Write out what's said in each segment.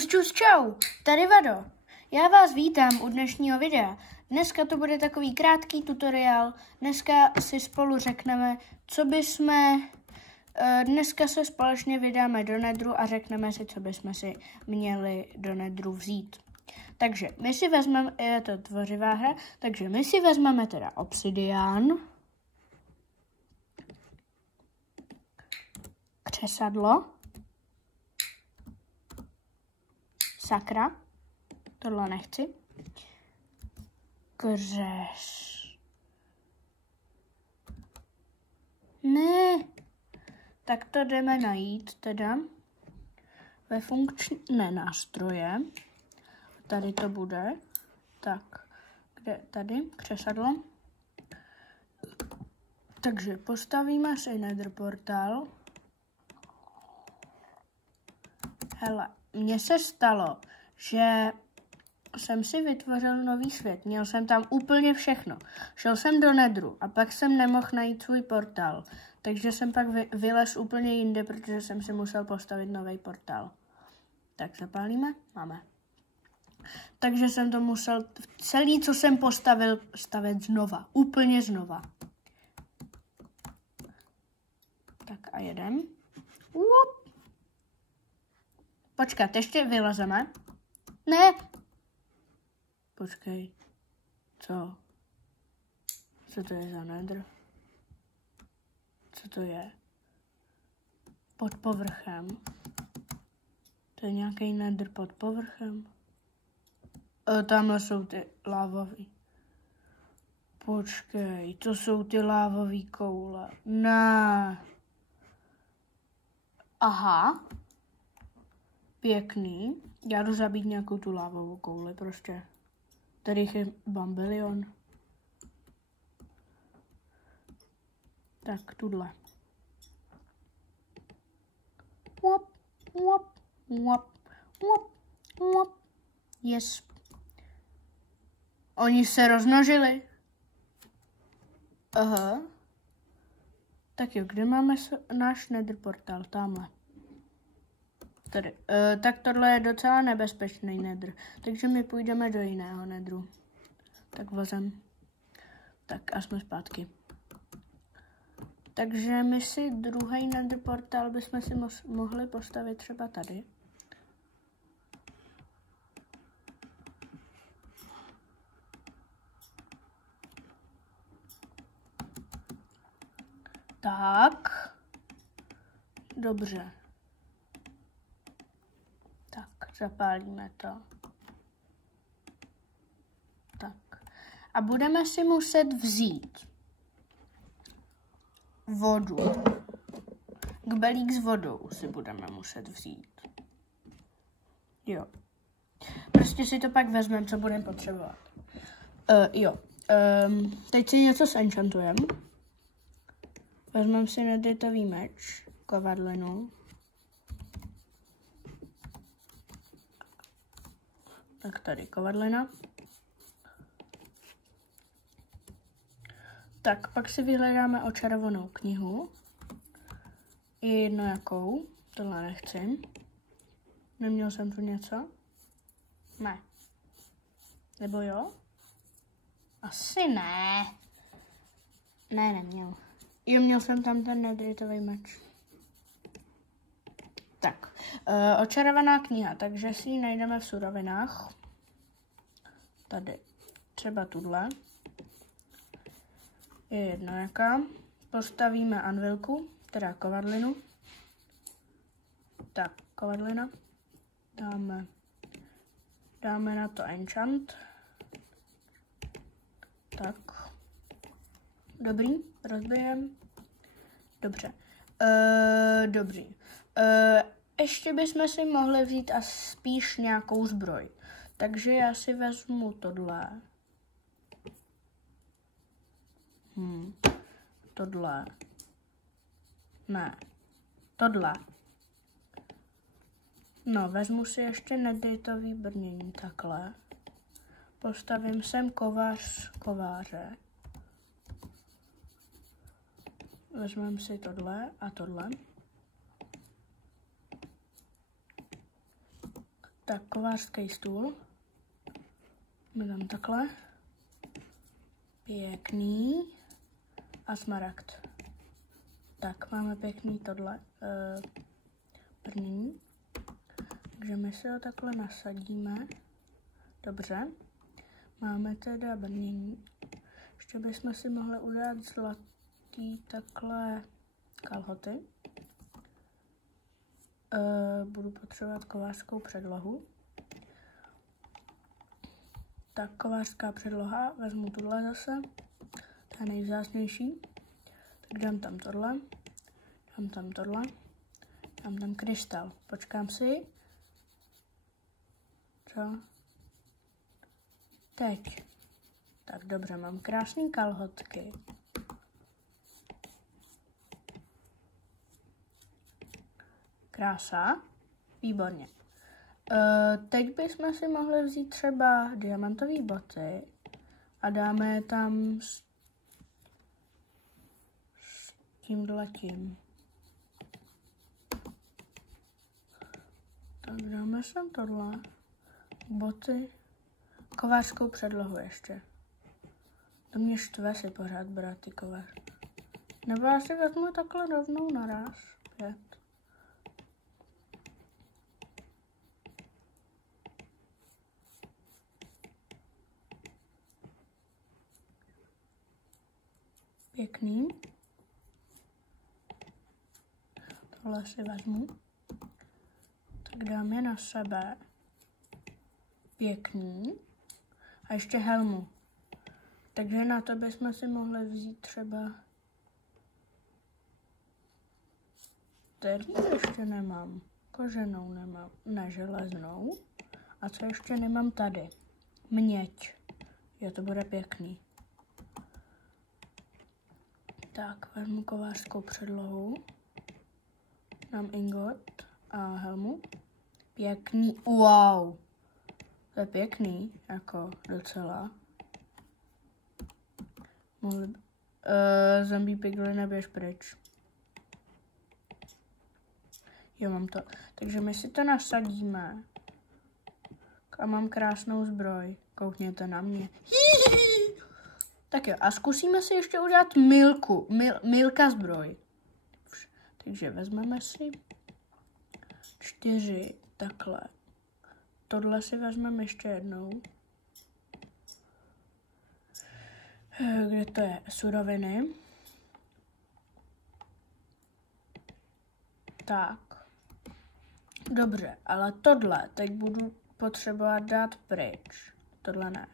Čus, čau, tady Vado. Já vás vítám u dnešního videa. Dneska to bude takový krátký tutoriál. Dneska si spolu řekneme, co bychom... Dneska se společně vydáme do Netheru a řekneme si, co bychom si měli do Netheru vzít. Takže my si vezmeme, je to tvořivá hra, takže my si vezmeme teda obsidián, křesadlo, sakra, tohle nechci, ne, tak to jdeme najít teda ve funkčné nástroje, tady to bude, tak, kde tady, křesadlo, takže postavíme si Nether portál. Hele, mně se stalo, že jsem si vytvořil nový svět, měl jsem tam úplně všechno. Šel jsem do Netheru a pak jsem nemohl najít svůj portál, takže jsem pak vylez úplně jinde, protože jsem si musel postavit nový portál. Tak zapálíme? Máme. Takže jsem to musel celý, co jsem postavil, stavět znova, úplně znova. Tak a jedem. Počkat, ještě vylezeme. Ne. Počkej. Co? Co to je za Nether? Co to je? Pod povrchem. To je nějaký Nether pod povrchem. Tamhle jsou ty lávový. Počkej, to jsou ty lávový koule. Ne. Aha. Pěkný. Já jdu zabít nějakou tu lávovou kouli prostě. Tady je bambilion. Tak, tuhle. Yes. Oni se rozmnožili. Aha. Tak jo, kde máme náš Nether portál? Tamhle. Tady. Tak tohle je docela nebezpečný Nether, takže my půjdeme do jiného Netheru. Tak vozem. Tak a jsme zpátky. Takže my si druhý Nether portál bychom si mohli postavit třeba tady. Tak. Dobře. Zapálíme to. Tak. A budeme si muset vzít vodu. Kbelík s vodou si budeme muset vzít. Jo. Prostě si to pak vezmeme, co budeme potřebovat. Jo. Teď si něco zenchantujeme. Vezmeme si netherový meč, kovadlinu. Tak tady kovadlina. Tak pak si vyhledáme očarovanou knihu. Je jedno jakou. Tohle nechci. Neměl jsem tu něco? Ne. Nebo jo? Asi ne. Ne, neměl. Jo, měl jsem tam ten netherový meč. Tak, očarovaná kniha, takže si ji najdeme v surovinách. Tady, třeba tuhle. Je jedno jaká. Postavíme anvilku, teda kovadlinu. Tak, kovadlina. Dáme na to enchant. Tak. Dobrý, rozbijem. Dobře. Dobrý. Ještě bychom si mohli vzít a spíš nějakou zbroj. Takže já si vezmu tohle. Tohle. Ne. Tohle. No, vezmu si ještě netherový brnění takhle. Postavím sem kováře. Vezmeme si tohle a tohle. Tak, kovářský stůl. My tam takhle. Pěkný. A smaragd. Tak, máme pěkný tohle brnění. Takže my si ho takhle nasadíme. Dobře. Máme teda brnění. Ještě bychom si mohli udělat zlatý takhle kalhoty. Budu potřebovat kovářskou předlohu. Tak, kovářská předloha. Vezmu tuhle zase. To je nejvzácnější. Tak dám tam tohle. Dám tam tohle. Dám tam krystal. Počkám si. Co? Teď. Tak dobře, mám krásné kalhotky. Krása. Výborně. Teď bychom si mohli vzít třeba diamantové boty a dáme je tam s tímhletím. Tak dáme sem tohle. Boty. Kovářskou předlohu ještě. To mě štve si pořád brát ty kovář. Nebo já si vezmu takhle rovnou naraz. 5. Pěkný. Tohle si vezmu. Tak dám je na sebe. Pěkný. A ještě helmu. Takže na to bychom si mohli vzít třeba... Termín ještě nemám. Koženou nemám. Ne, železnou. A co ještě nemám tady? Měď. Jo, to bude pěkný. Tak, vezmu kovářskou předlohu. Dám ingot a helmu. Pěkný. Wow. To je pěkný, jako docela. Zombie piglin, běž pryč. Jo, mám to. Takže my si to nasadíme. A mám krásnou zbroj. Koukněte na mě. Tak jo, a zkusíme si ještě udělat milku. Milka zbroj. Takže vezmeme si 4 takhle. Tohle si vezmeme ještě jednou. Kde to je? Suroviny. Tak. Dobře, ale tohle teď budu potřebovat dát pryč. Tohle ne.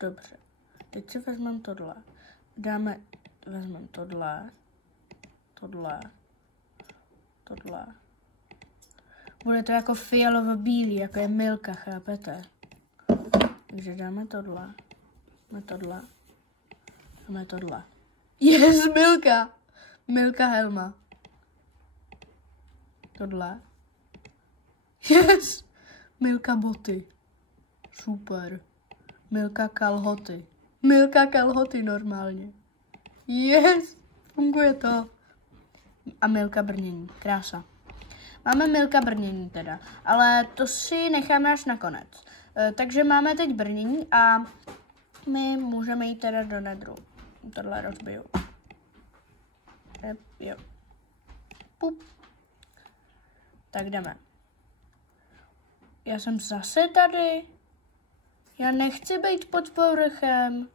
Dobře. Teď si vezmeme tohle. Vezmeme tohle. Tohle. Bude to jako fialovo-bílý, jako je milka, chápete? Takže dáme tohle. Dáme tohle. Yes, milka! Milka helma. Tohle. Yes! Milka boty. Super. Milka kalhoty. Milka kalhoty normálně. Yes! Funguje to. A milka brnění. Krása. Máme milka brnění teda, ale to si necháme až nakonec. Takže máme teď brnění a my můžeme jít teda do nedru. Tohle rozbiju. Jo. Pup. Tak jdeme. Já jsem zase tady. Já nechci být pod povrchem.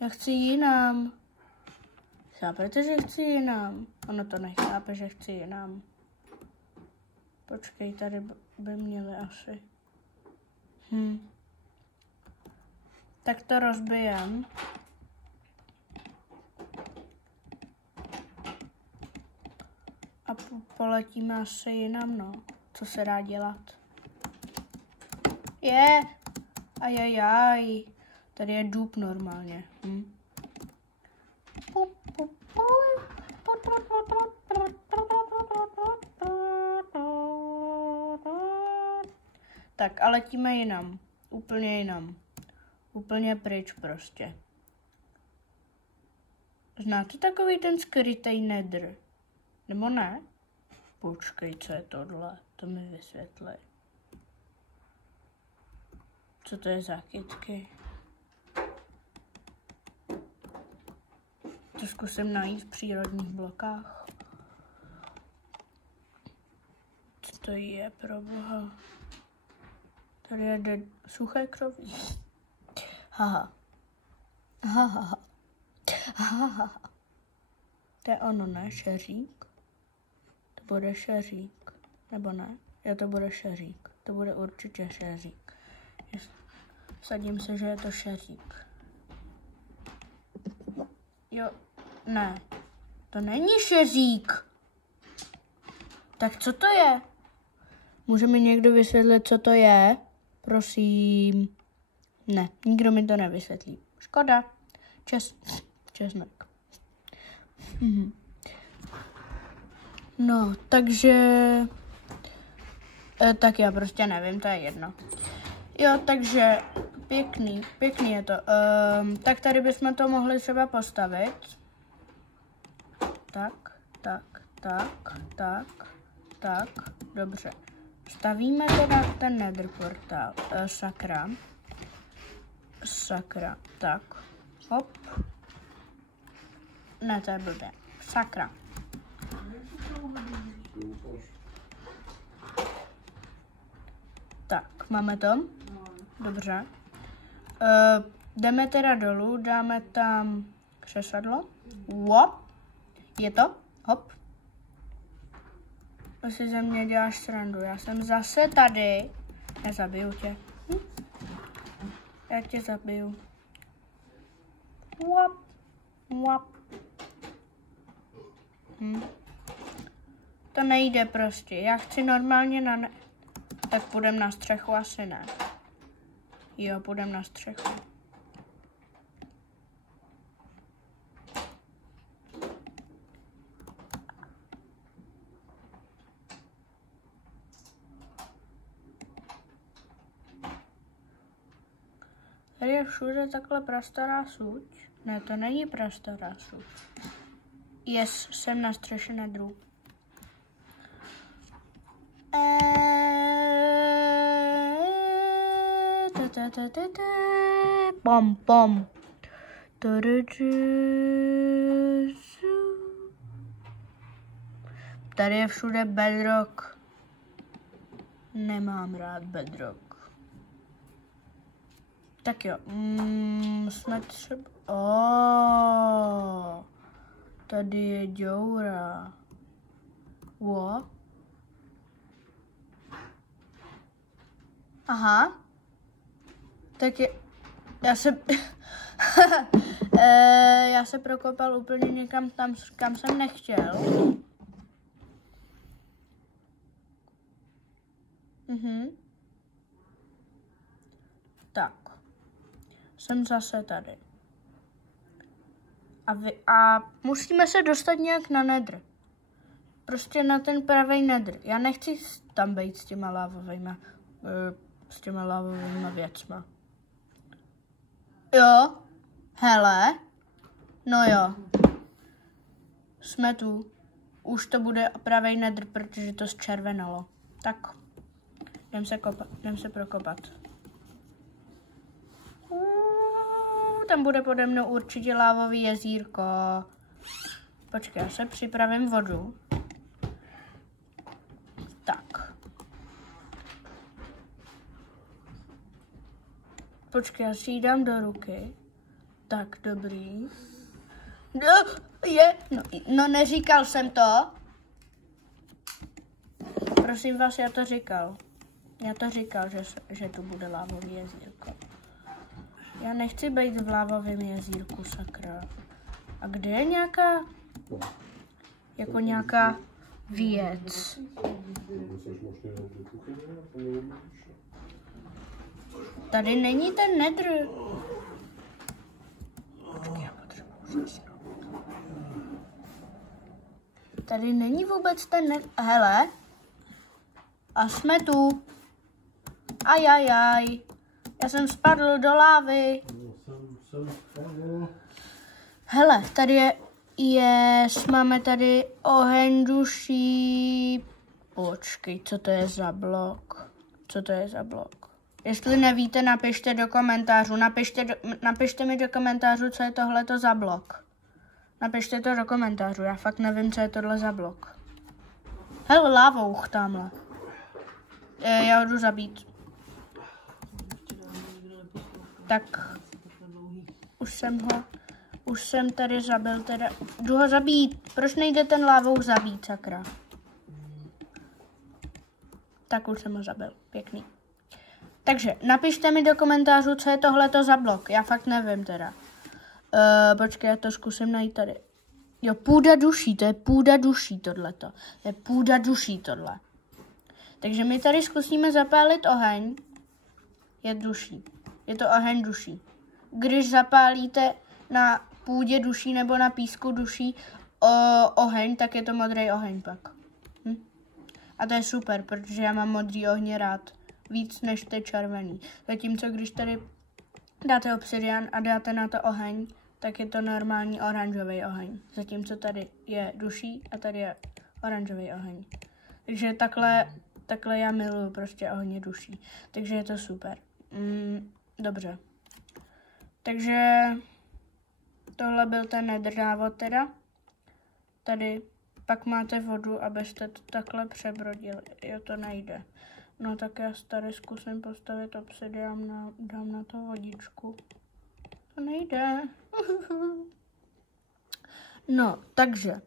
Já chci jinam. Chápete, že chci jinam? Ono to nechápe, že chci jinam. Počkej, tady by měli asi. Tak to rozbijem. A poletíme asi jinam, no. Co se dá dělat? Ajajaj. Tady je dub normálně. Tak a letíme jinam. Úplně jinam. Úplně pryč prostě. Znáte takový ten skrytej nedr? Nebo ne? Počkej, co je tohle? To mi vysvětlej. Co to je za kytky? To zkusím najít v přírodních blokách. Co to je, pro boha? Tady je suché kroví. Haha. Haha. Haha. To je ono, ne? Šeřík? To bude šeřík. Nebo ne? Jo, to bude šeřík. To bude určitě šeřík. Sadím se, že je to šeřík. Jo, ne. To není šeřík. Tak co to je? Může mi někdo vysvětlit, co to je? Prosím. Ne, nikdo mi to nevysvětlí. Škoda. Česnek. No, takže... tak já prostě nevím, to je jedno. Jo, takže pěkný je to. Tak tady bychom to mohli třeba postavit. Tak, dobře. Stavíme teda ten nether portál. Sakra, tak. Hop. Ne, to je blbě. Sakra. Tak, máme to? Dobře. Jdeme teda dolů, dáme tam křesadlo. Hop. Je to? Hop. To si ze mě děláš srandu. Já jsem zase tady. Nezabiju tě. Já tě zabiju. Hop. To nejde prostě. Já chci normálně tak půjdem na střechu, asi ne. Jo, půjdem na střechu. Tady je všude takhle prastará suť. Ne, to není prastará suť. Yes, jsem na střeše nedru. Pom. Tady je všude bedrock. Nemám rád bedrock. Tak jo, jsme třeba... Tady je děura. Aha. Tak je... Já se prokopal úplně někam tam, kam jsem nechtěl. Tak. Jsem zase tady. A musíme se dostat nějak na nether. Prostě na ten pravý nether. Já nechci tam být s těma lávovými věcma. Jo. Hele. No jo. Jsme tu. Už to bude pravý nether, protože to zčervenalo. Tak. Jdem se prokopat. Tam bude pode mnou určitě lávový jezírko. Počkej, já se připravím vodu. Tak. Počkej, já si ji dám do ruky. Tak, dobrý. No, neříkal jsem to. Prosím vás, já to říkal. Že tu bude lávový jezírko. Já nechci být v lávovém jezírku, sakra. A kde je nějaká... Jako nějaká věc? Tady není ten nether. Počkej, já potřebuji si tady není vůbec ten nether. Hele. A jsme tu. Ajajaj. Já jsem spadl do lávy. Hele, tady je Yes, máme tady oheň duší. Počkej, co to je za blok? Co to je za blok? Jestli nevíte, napište do komentářů. Napište mi do komentářů, co je tohleto za blok. Napište to do komentářů, já fakt nevím, co je tohle za blok. Hele, lávouch tamhle. Já ho jdu zabít. Tak, už jsem tady zabil teda. Jdu ho zabít. Proč nejde ten lávouch zabít, sakra? Tak už jsem ho zabil. Pěkný. Takže napište mi do komentářů, co je tohleto za blok. Já fakt nevím teda. Počkej, já to zkusím najít tady. Jo, půda duší, to je půda duší tohleto. To je půda duší tohle. Takže my tady zkusíme zapálit oheň. Je duší. Je to oheň duší. Když zapálíte na půdě duší nebo na písku duší oheň, tak je to modrý oheň pak. A to je super, protože já mám modrý ohně rád. Víc než ty červený. Zatímco když tady dáte obsidian a dáte na to oheň, tak je to normální oranžový oheň. Zatímco tady je duší a tady je oranžový oheň. Takže takhle já miluju prostě ohně duší. Takže je to super. Dobře. Takže tohle byl ten nedrnávod teda. Tady pak máte vodu, abyste to takhle přebrodili. Jo, to nejde. No tak já tady zkusím postavit obsidian, dám na to vodičku. To nejde. No, takže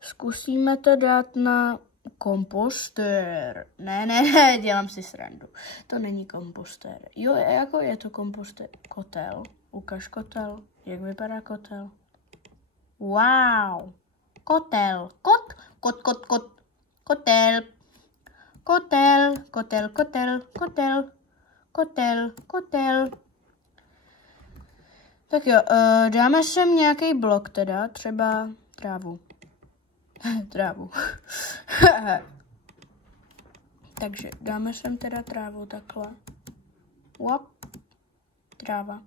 zkusíme to dát na kompostér. Ne, dělám si srandu. To není kompostér. Jo, jako je to kompostér. Kotel. Ukaž kotel. Jak vypadá kotel? Wow. Kotel. Kotel. Kotel. Tak jo, dáme sem nějaký blok teda, třeba trávu. Trávu. Takže dáme sem teda trávu takhle. Uap. Tráva.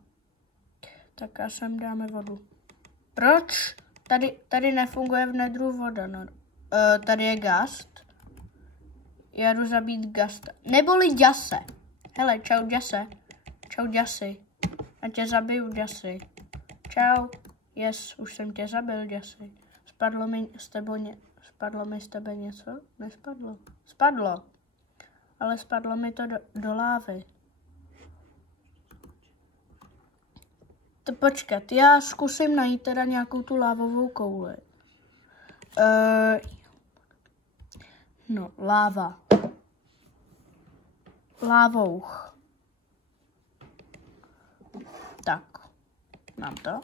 Tak a sem dáme vodu. Proč? Tady nefunguje v nedru voda. No. Tady je gast. Já jdu zabít gasta. Neboli děse. Hele, čau děse. Čau děsi. A tě zabiju děsi. Čau. Yes, už jsem tě zabil děsi. Spadlo mi z tebe něco? Nespadlo. Spadlo. Ale spadlo mi to do lávy. To počkat, já zkusím najít teda nějakou tu lávovou kouli. No, láva. Lávouch. Tak, mám to.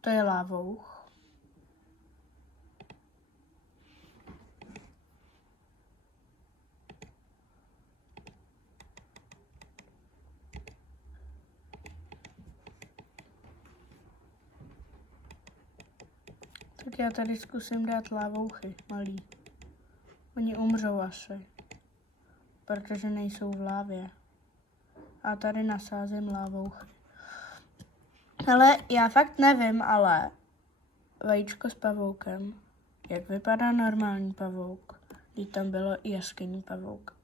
To je lávouch. Tak já tady zkusím dát lávouchy, malý. Oni umřou asi, protože nejsou v lávě. A tady nasázím lávouchy. Ale já fakt nevím, ale vajíčko s pavoukem. Jak vypadá normální pavouk? Když tam bylo i jaskyní pavouk.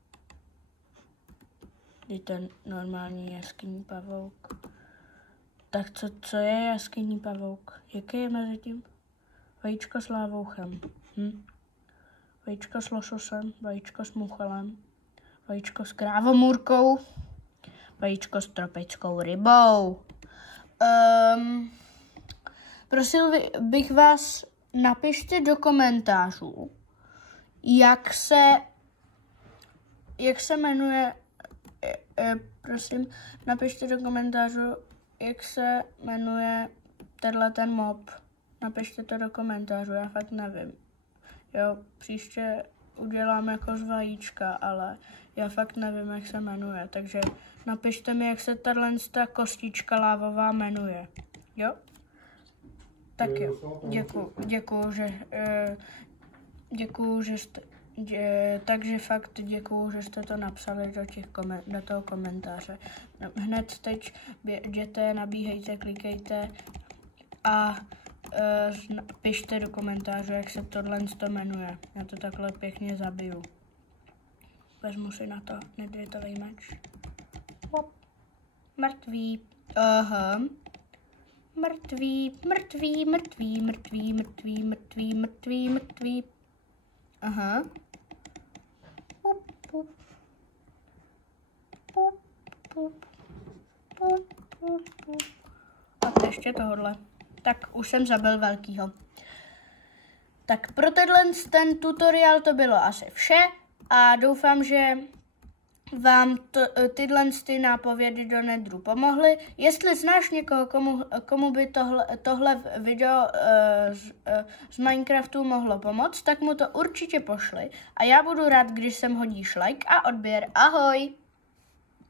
Když ten normální jaskyní pavouk. Tak co je jaskyní pavouk? Jaký je mezi tím? Vajíčko s lávouchem. Vajíčko s lososem, vajíčko s muchelem, vajíčko s krávomůrkou, vajíčko s tropickou rybou. Prosil bych vás, napište do komentářů, jak se jmenuje, prosím, napište do komentářů, jak se jmenuje ten mob. Napište to do komentářů, já fakt nevím. Jo, příště udělám jako z vajíčka, ale já fakt nevím, jak se jmenuje. Takže napište mi, jak se ta kostička lávová jmenuje. Jo? Tak jo, děkuju, že jste Takže fakt děkuju, že jste to napsali do toho komentáře. Hned teď jděte, nabíhejte, klikejte a pište do komentářů, jak se tohle jmenuje. Já to takhle pěkně zabiju. Vezmu si na to nedvětový meč. Hop. Mrtvý. Aha. Mrtvý. Aha. A ještě tohle. Tak už jsem zabil velkýho. Tak pro ten tutoriál to bylo asi vše a doufám, že vám tyhle nápovědy do Nedru pomohly. Jestli znáš někoho, komu by tohle video z Minecraftu mohlo pomoct, tak mu to určitě pošli. A já budu rád, když sem hodíš like a odběr. Ahoj!